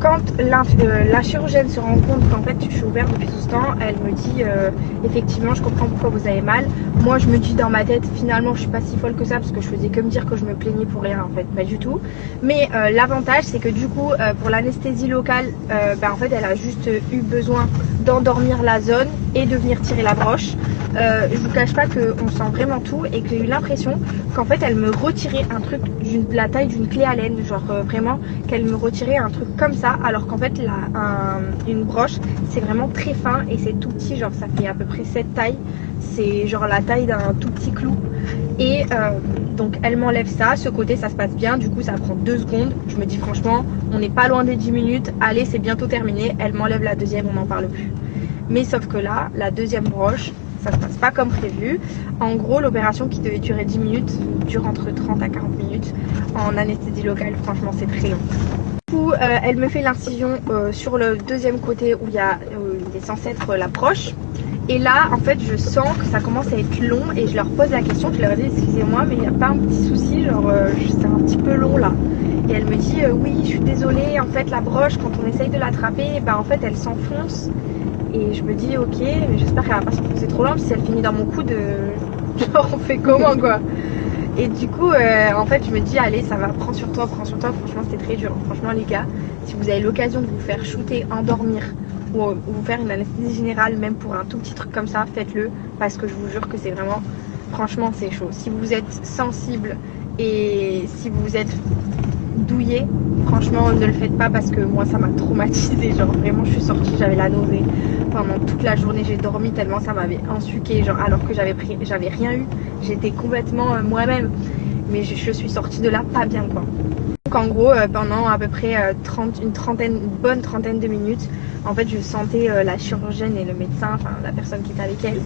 quand la chirurgienne se rend compte qu'en fait je suis ouverte depuis tout ce temps, elle me dit effectivement je comprends pourquoi vous avez mal. Moi je me dis dans ma tête finalement je suis pas si folle que ça parce que je faisais que me dire que je me plaignais pour rien en fait, pas du tout. Mais l'avantage c'est que du coup pour l'anesthésie locale, en fait elle a juste eu besoin d'endormir la zone et de venir tirer la broche. Je vous cache pas qu'on sent vraiment tout et que j'ai eu l'impression qu'en fait elle me retirait un truc de la taille d'une clé à laine, genre vraiment qu'elle me retirait un truc comme ça, alors qu'en fait une broche c'est vraiment très fin et c'est tout petit, genre ça fait à peu près cette taille, c'est genre la taille d'un tout petit clou. Et donc elle m'enlève ça, ce côté ça se passe bien, du coup ça prend 2 secondes, je me dis franchement on n'est pas loin des 10 minutes, allez c'est bientôt terminé, elle m'enlève la deuxième, on n'en parle plus. Mais sauf que là, la deuxième broche, ça se passe pas comme prévu. En gros, l'opération qui devait durer 10 minutes dure entre 30 à 40 minutes. En anesthésie locale, franchement, c'est très long. Du coup, elle me fait l'incision sur le deuxième côté où il est censé être l'approche. Et là, en fait, je sens que ça commence à être long et je leur pose la question. Je leur dis, excusez-moi, mais il n'y a pas un petit souci, genre c'est un petit peu long là. Et elle me dit, oui, je suis désolée, en fait, la broche, quand on essaye de l'attraper, en fait, elle s'enfonce. Et je me dis ok, mais j'espère qu'elle va pas s'enfoncer trop loin, si elle finit dans mon coude, genre on fait comment quoi. Et du coup en fait je me dis allez ça va, prends sur toi, franchement c'était très dur. Franchement les gars, si vous avez l'occasion de vous faire shooter, endormir ou vous faire une anesthésie générale, même pour un tout petit truc comme ça, faites-le, parce que je vous jure que c'est vraiment, franchement c'est chaud. Si vous êtes sensible et si vous êtes douillet, franchement ne le faites pas parce que moi ça m'a traumatisé, genre vraiment je suis sortie, j'avais la nausée pendant toute la journée, j'ai dormi tellement ça m'avait ensuqué, genre alors que j'avais rien eu, j'étais complètement moi-même, mais je suis sortie de là pas bien quoi. Donc en gros pendant à peu près une bonne trentaine de minutes, en fait je sentais la chirurgienne et le médecin, enfin la personne qui était avec elle,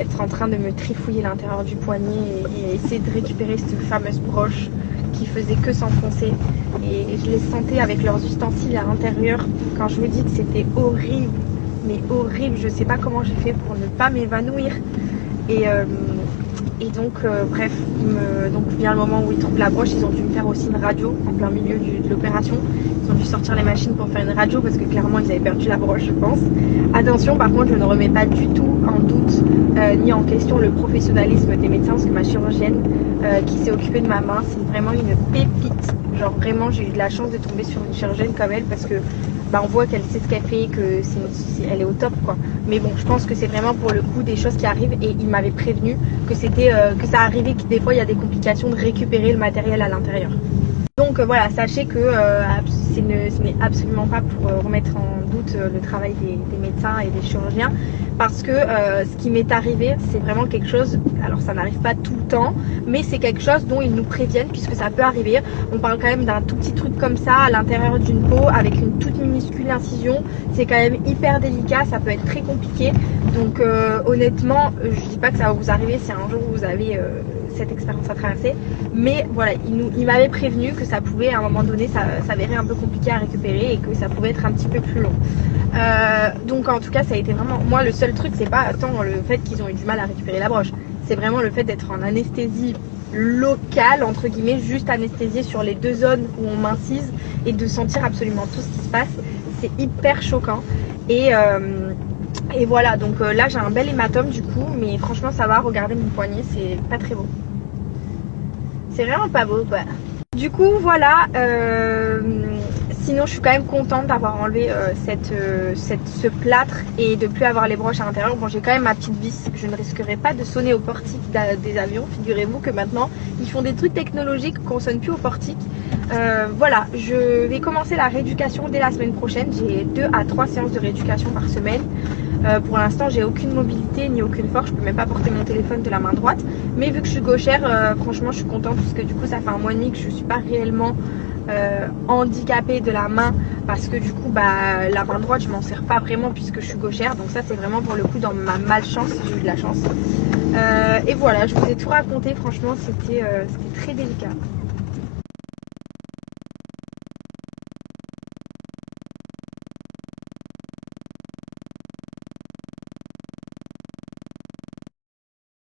être en train de me trifouiller l'intérieur du poignet et essayer de récupérer cette fameuse broche qui faisait que s'enfoncer, et je les sentais avec leurs ustensiles à l'intérieur. Quand je vous dis que c'était horrible, mais horrible, je sais pas comment j'ai fait pour ne pas m'évanouir. Et donc bref, donc vient le moment où ils trouvent la broche, ils ont dû me faire aussi une radio en plein milieu de l'opération. Ils ont dû sortir les machines pour faire une radio parce que clairement ils avaient perdu la broche je pense. Attention par contre, je ne remets pas du tout en doute ni en question le professionnalisme des médecins, parce que ma chirurgienne qui s'est occupée de ma main, c'est vraiment une pépite. Genre vraiment j'ai eu de la chance de tomber sur une chirurgienne comme elle, parce que on voit qu'elle sait ce qu'elle fait, que elle est au top quoi. Mais bon, je pense que c'est vraiment pour le coup des choses qui arrivent, et il m'avait prévenu que c'était que ça arrivait, que des fois il y a des complications de récupérer le matériel à l'intérieur. Donc voilà, sachez que ce n'est absolument pas pour remettre en doute le travail des médecins et des chirurgiens, parce que ce qui m'est arrivé, c'est vraiment quelque chose, alors ça n'arrive pas tout le temps, mais c'est quelque chose dont ils nous préviennent, puisque ça peut arriver. On parle quand même d'un tout petit truc comme ça à l'intérieur d'une peau avec une toute minuscule incision, c'est quand même hyper délicat, ça peut être très compliqué. Donc honnêtement, je dis pas que ça va vous arriver si un jour vous avez cette expérience à traverser, mais voilà, il m'avait prévenu que ça pouvait à un moment donné s'avérer un peu compliqué à récupérer et que ça pouvait être un petit peu plus long. Donc en tout cas ça a été vraiment, moi le seul truc c'est pas tant le fait qu'ils ont eu du mal à récupérer la broche, c'est vraiment le fait d'être en anesthésie locale entre guillemets, juste anesthésié sur les 2 zones où on m'incise, et de sentir absolument tout ce qui se passe, c'est hyper choquant. Et voilà, donc là j'ai un bel hématome du coup, mais franchement ça va, regardez mon poignet, c'est pas très beau. C'est vraiment pas beau quoi. Du coup voilà, sinon je suis quand même contente d'avoir enlevé ce plâtre et de plus avoir les broches à l'intérieur. Bon, j'ai quand même ma petite vis, je ne risquerai pas de sonner au portique des avions. Figurez-vous que maintenant ils font des trucs technologiques qu'on sonne plus au portique. Voilà, je vais commencer la rééducation dès la semaine prochaine. J'ai 2 à 3 séances de rééducation par semaine. Pour l'instant j'ai aucune mobilité ni aucune force, je peux même pas porter mon téléphone de la main droite, mais vu que je suis gauchère, franchement je suis contente, parce que du coup ça fait un mois et demi que je suis pas réellement handicapée de la main, parce que du coup la main droite je m'en sers pas vraiment puisque je suis gauchère, donc ça c'est vraiment pour le coup dans ma malchance, j'ai eu de la chance. Et voilà, je vous ai tout raconté, franchement c'était très délicat.